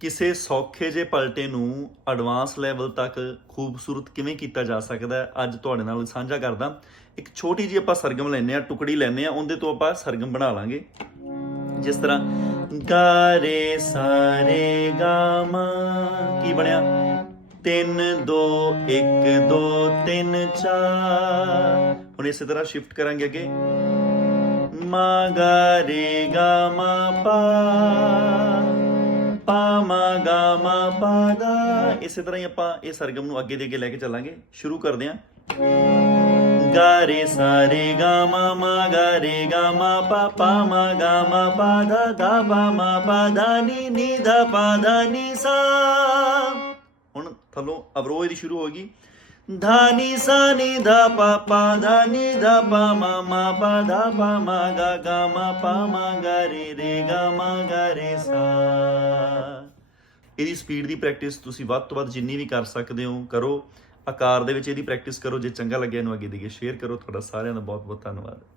ਕਿਸੇ ਸੌਖੇ ਜੇ ਪਲਟੇ ਨੂੰ ਐਡਵਾਂਸ ਲੈਵਲ ਤੱਕ ਖੂਬਸੂਰਤ ਕਿਵੇਂ ਕੀਤਾ ਜਾ ਸਕਦਾ ਹੈ, ਅੱਜ ਤੁਹਾਡੇ ਨਾਲ ਸਾਂਝਾ ਕਰਦਾ। ਇੱਕ ਛੋਟੀ ਜਿਹੀ ਆਪਾਂ ਸਰਗਮ ਲੈਨੇ ਆ ਟੁਕੜੀ ਲੈਨੇ ਆ ਉਹਦੇ ਤੋਂ ਆਪਾਂ ਸਰਗਮ ਬਣਾ ਲਾਂਗੇ। ਜਿਸ ਤਰ੍ਹਾਂ ਗਾ ਰੇ ਸਾ ਰੇ ਗਾ ਮਾ ਕੀ ਬਣਿਆ? 3 2 1 2 3 4 ਹੁਣ ਇਸੇ ਤਰ੍ਹਾਂ ਸ਼ਿਫਟ ਕਰਾਂਗੇ ਅੱਗੇ। ਮਾ ਗਾ ਰੇ ਗਾ ਮਾ ਪਾ। ਮਾ ਗਾ ਮਾ ਪਾ ਦਾ ਇਸੇ ਤਰ੍ਹਾਂ ਹੀ ਆਪਾਂ ਇਹ ਸਰਗਮ ਨੂੰ ਅੱਗੇ ਦੇ ਅੱਗੇ ਲੈ ਕੇ ਚੱਲਾਂਗੇ। ਸ਼ੁਰੂ ਕਰਦੇ ਹਾਂ। ਗਾ ਰੇ ਸਾ ਰੇ ਗਾ ਮਾ ਮਾ, ਗਾ ਰੇ ਗਾ ਮਾ ਪਾ ਪਾ ਮਾ, ਗਾ ਮਾ ਪਾ ਦਾ ਦਾ ਪਾ ਮਾ ਪਾ ਦਾ, ਨੀ ਨੀ ਦਾ ਪਾ ਦਾ, ਨੀ ਸਾ। ਹੁਣ ਥੱਲੋਂ ਅਵਰੋਹ ਦੀ ਸ਼ੁਰੂ ਹੋਗੀ ਧਾ, ਨੀ ਸਾ ਧਾ ਪਾ ਪਾ ਧਾ ਧਾ ਪਾ ਮਾ ਮਾ ਪਾ ਧਾ ਪਾ ਮਾ ਗਾ ਗਾ ਮਾ ਪਾ ਮਾ, ਗਾ ਰੇ ਰੇ, ਗਾ ਮਾ ਗਾ ਰੇ ਸਾ। ਇਹਦੀ ਸਪੀਡ ਦੀ ਪ੍ਰੈਕਟਿਸ ਤੁਸੀਂ ਵੱਧ ਤੋਂ ਵੱਧ ਜਿੰਨੀ ਵੀ ਕਰ ਸਕਦੇ ਹੋ, ਕਰੋ। ਆਕਾਰ ਦੇ ਵਿੱਚ ਇਹਦੀ ਪ੍ਰੈਕਟਿਸ ਕਰੋ, ਜੇ ਚੰਗਾ ਲੱਗਿਆ ਇਹਨੂੰ ਅੱਗੇ ਦੇ ਕੇ ਸ਼ੇਅਰ ਕਰੋ। ਤੁਹਾਡਾ ਸਾਰਿਆਂ ਦਾ ਬਹੁਤ ਬਹੁਤ ਧੰਨਵਾਦ।